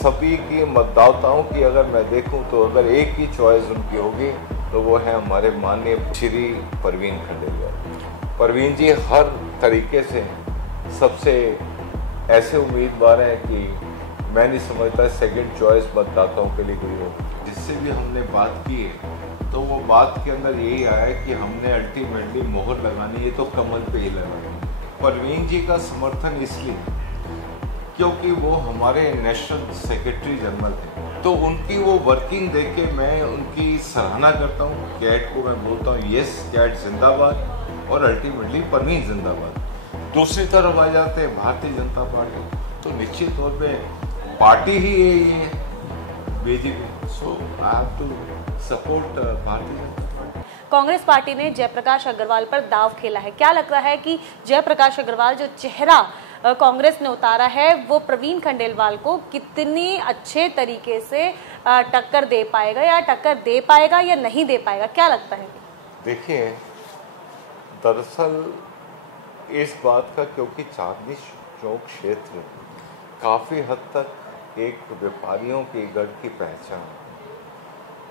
सभी की मतदाताओं की अगर मैं देखूं तो अगर एक ही चॉइस उनकी होगी तो वो है हमारे माननीय श्री परवीन खंडेलवाल। परवीन जी हर तरीके से सबसे ऐसे उम्मीदवार हैं कि मैं नहीं समझता सेकंड चॉइस मतदाताओं के लिए कोई हो। जिससे भी हमने बात की है तो वो बात के अंदर यही आया है कि हमने अल्टीमेटली मोहर लगानी है तो कमल पे ही लगानी है। परवीन जी का समर्थन इसलिए क्योंकि वो हमारे नेशनल सेक्रेटरी जनरल थे, तो उनकी वो वर्किंग देख के मैं उनकी सराहना करता हूँ। कैट को मैं बोलता हूँ यस कैट जिंदाबाद और अल्टीमेटली परवीन जिंदाबाद। दूसरी तरफ आ जाते हैं भारतीय जनता पार्टी, तो निश्चित तौर पे पार्टी ही यही है BJP, so I have to support Bharatiya Janata party. Congress party ने जयप्रकाश अग्रवाल पर दाव खेला है। क्या लगता है कि जयप्रकाश अग्रवाल जो चेहरा कांग्रेस ने उतारा है वो प्रवीण खंडेलवाल को कितनी अच्छे तरीके से टक्कर दे पाएगा, या टक्कर दे पाएगा या नहीं दे पाएगा, क्या लगता है? देखिए, दरअसल इस बात का क्योंकि चांदनी चौक क्षेत्र काफ़ी हद तक एक व्यापारियों की गढ़ की पहचान है,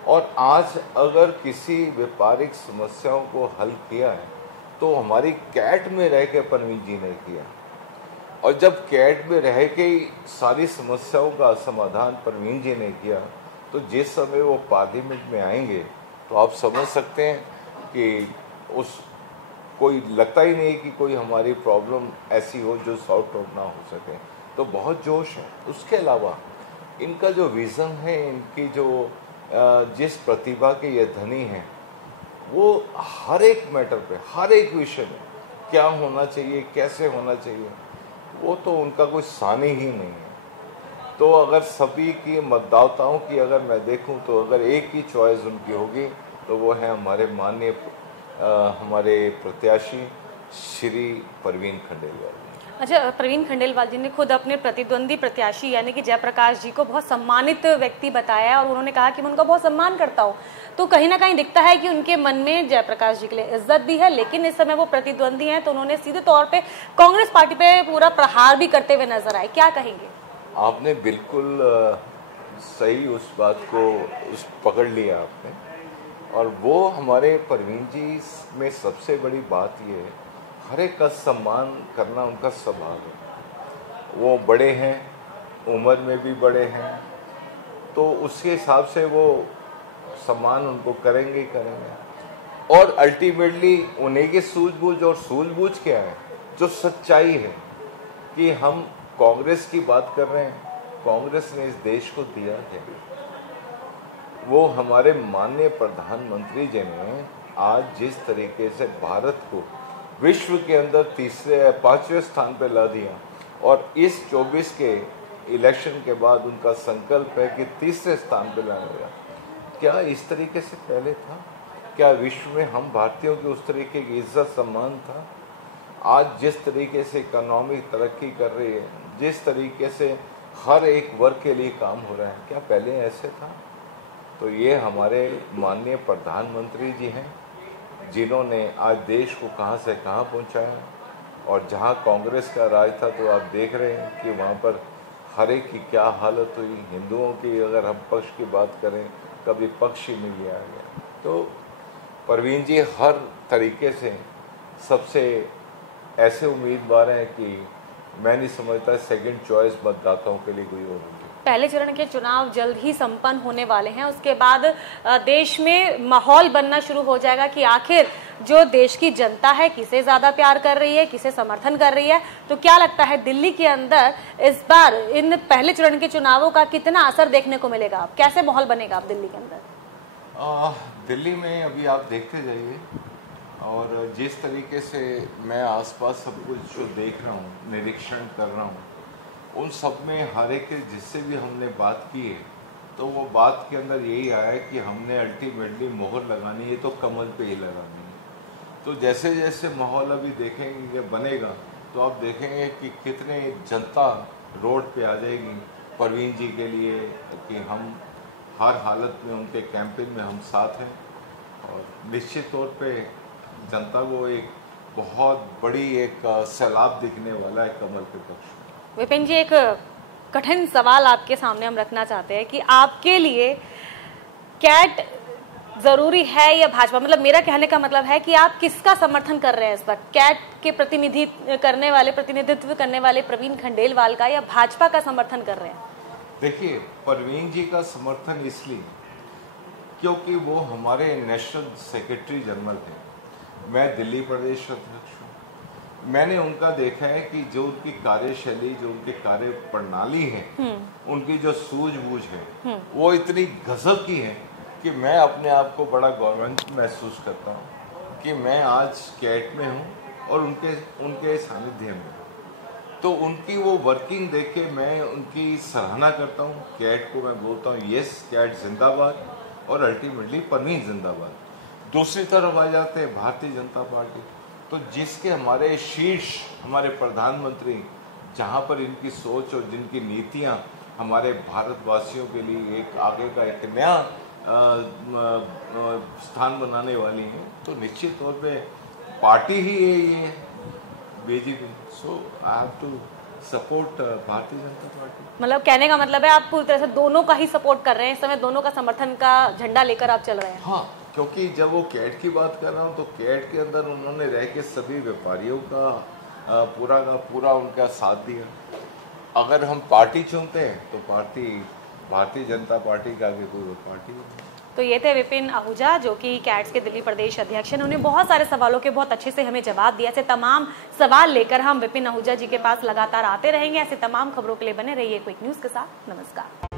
और आज अगर किसी व्यापारिक समस्याओं को हल किया है तो हमारी कैट में रह के परवीन जी ने किया, और जब कैट में रह के सारी समस्याओं का समाधान परवीन जी ने किया, तो जिस समय वो पार्लियामेंट में आएंगे तो आप समझ सकते हैं कि उस कोई लगता ही नहीं कि कोई हमारी प्रॉब्लम ऐसी हो जो सॉर्ट आउट ना हो सके। तो बहुत जोश है। उसके अलावा इनका जो विज़न है, इनकी जो जिस प्रतिभा के ये धनी हैं, वो हर एक मैटर पे, हर एक विषय में क्या होना चाहिए, कैसे होना चाहिए, वो तो उनका कोई सानी ही नहीं है। तो अगर सभी की मतदाताओं की अगर मैं देखूं तो अगर एक ही चॉइस उनकी होगी तो वो है हमारे माननीय हमारे प्रत्याशी श्री परवीन खंडेलवाल। अच्छा, प्रवीण खंडेलवाल जी ने खुद अपने प्रतिद्वंदी प्रत्याशी यानी कि जयप्रकाश जी को बहुत सम्मानित व्यक्ति बताया, और उन्होंने कहा कि मैं उनका बहुत सम्मान करता हूँ। तो कहीं ना कहीं दिखता है कि उनके मन में जयप्रकाश जी के लिए इज्जत भी है, लेकिन इस समय वो प्रतिद्वंदी हैं, तो उन्होंने सीधे तौर पे कांग्रेस पार्टी पे पूरा प्रहार भी करते हुए नजर आए। क्या कहेंगे? आपने बिल्कुल सही उस बात को पकड़ लिया आपने, और वो हमारे परवीन जी में सबसे बड़ी बात ये है, हर एक का सम्मान करना उनका स्वभाव है। वो बड़े हैं, उम्र में भी बड़े हैं, तो उसके हिसाब से वो सम्मान उनको करेंगे ही करेंगे। और अल्टीमेटली उन्हीं की सूझबूझ, और सूझबूझ क्या है, जो सच्चाई है कि हम कांग्रेस की बात कर रहे हैं, कांग्रेस ने इस देश को दिया है। वो हमारे माननीय प्रधानमंत्री जी ने आज जिस तरीके से भारत को विश्व के अंदर 5वें स्थान पर ला दिया, और इस 24 के इलेक्शन के बाद उनका संकल्प है कि 3रे स्थान पर लाने का। क्या इस तरीके से पहले था? क्या विश्व में हम भारतीयों की उस तरीके की इज्जत सम्मान था? आज जिस तरीके से इकोनॉमी तरक्की कर रही है, जिस तरीके से हर एक वर्ग के लिए काम हो रहा है, क्या पहले ऐसे था? तो ये हमारे माननीय प्रधानमंत्री जी हैं, जिन्होंने आज देश को कहां से कहां पहुंचाया, और जहां कांग्रेस का राज था तो आप देख रहे हैं कि वहां पर हर एक की क्या हालत हुई। हिंदुओं की अगर हम पक्ष की बात करें, कभी पक्ष ही नहीं लिया गया। तो परवीन जी हर तरीके से सबसे ऐसे उम्मीदवार हैं कि मैं नहीं समझता सेकंड चॉइस मतदाताओं के लिए कोई और होगी। पहले चरण के चुनाव जल्द ही संपन्न होने वाले हैं, उसके बाद देश में माहौल बनना शुरू हो जाएगा कि आखिर जो देश की जनता है किसे ज्यादा प्यार कर रही है, किसे समर्थन कर रही है। तो क्या लगता है दिल्ली के अंदर इस बार इन पहले चरण के चुनावों का कितना असर देखने को मिलेगा? आप कैसे माहौल बनेगा आप दिल्ली के अंदर? दिल्ली में अभी आप देखते जाइए, और जिस तरीके से मैं आसपास सब कुछ जो देख रहा हूँ, निरीक्षण कर रहा हूँ, उन सब में हर एक जिससे भी हमने बात की है तो वो बात के अंदर यही आया है कि हमने अल्टीमेटली मोहर लगानी है तो कमल पे ही लगानी है। तो जैसे जैसे माहौल अभी देखेंगे कि बनेगा, तो आप देखेंगे कि कितने जनता रोड पे आ जाएगी परवीन जी के लिए, कि हम हर हालत में उनके कैंपेन में हम साथ हैं, और निश्चित तौर पे जनता को एक बहुत बड़ी एक सैलाब दिखने वाला है कमल के पक्ष। विपिन जी, एक कठिन सवाल आपके सामने हम रखना चाहते हैं कि आपके लिए कैट जरूरी है या भाजपा? मतलब मेरा कहने का मतलब है कि आप किसका समर्थन कर रहे हैं इस वक्त, कैट के प्रतिनिधित्व करने वाले प्रवीण खंडेलवाल का या भाजपा का समर्थन कर रहे हैं? देखिए, प्रवीण जी का समर्थन इसलिए क्योंकि वो हमारे नेशनल सेक्रेटरी जनरल थे, मैं दिल्ली प्रदेश अध्यक्ष हूँ। मैंने उनका देखा है कि जो उनकी कार्यशैली, जो उनकी कार्य प्रणाली है, उनकी जो सूझबूझ है, वो इतनी गजब की है कि मैं अपने आप को बड़ा गौरवान्वित महसूस करता हूँ कि मैं आज कैट में हूँ और उनके सानिध्य में। तो उनकी वो वर्किंग देख के मैं उनकी सराहना करता हूँ। कैट को मैं बोलता हूँ यस, कैट जिंदाबाद, और अल्टीमेटली प्रवीण जिंदाबाद। दूसरी तरफ आ जाते हैं भारतीय जनता पार्टी, तो जिसके हमारे शीर्ष हमारे प्रधानमंत्री, जहाँ पर इनकी सोच और जिनकी नीतियाँ हमारे भारतवासियों के लिए एक आगे का एक नया स्थान बनाने वाली है, तो निश्चित तौर पे पार्टी ही है ये BJP. So I have to support Bharatiya Janata party. मतलब कहने का मतलब है आप पूरी तरह से दोनों का ही सपोर्ट कर रहे हैं इस समय, दोनों का समर्थन का झंडा लेकर आप चल रहे हैं? हाँ, क्योंकि जब वो कैट की बात कर रहा हूँ तो कैट के अंदर उन्होंने रह के सभी व्यापारियों का पूरा उनका साथ दिया। अगर हम पार्टी चुनते हैं तो पार्टी भारतीय जनता पार्टी का आगे कोई पार्टी नहीं। तो ये थे विपिन आहूजा, जो कि कैट्स के दिल्ली प्रदेश अध्यक्ष हैं। उन्होंने बहुत सारे सवालों के बहुत अच्छे से हमें जवाब दिया। ऐसे तमाम सवाल लेकर हम विपिन आहूजा जी के पास लगातार आते रहेंगे। ऐसे तमाम खबरों के लिए बने रहिए क्विक न्यूज के साथ। नमस्कार।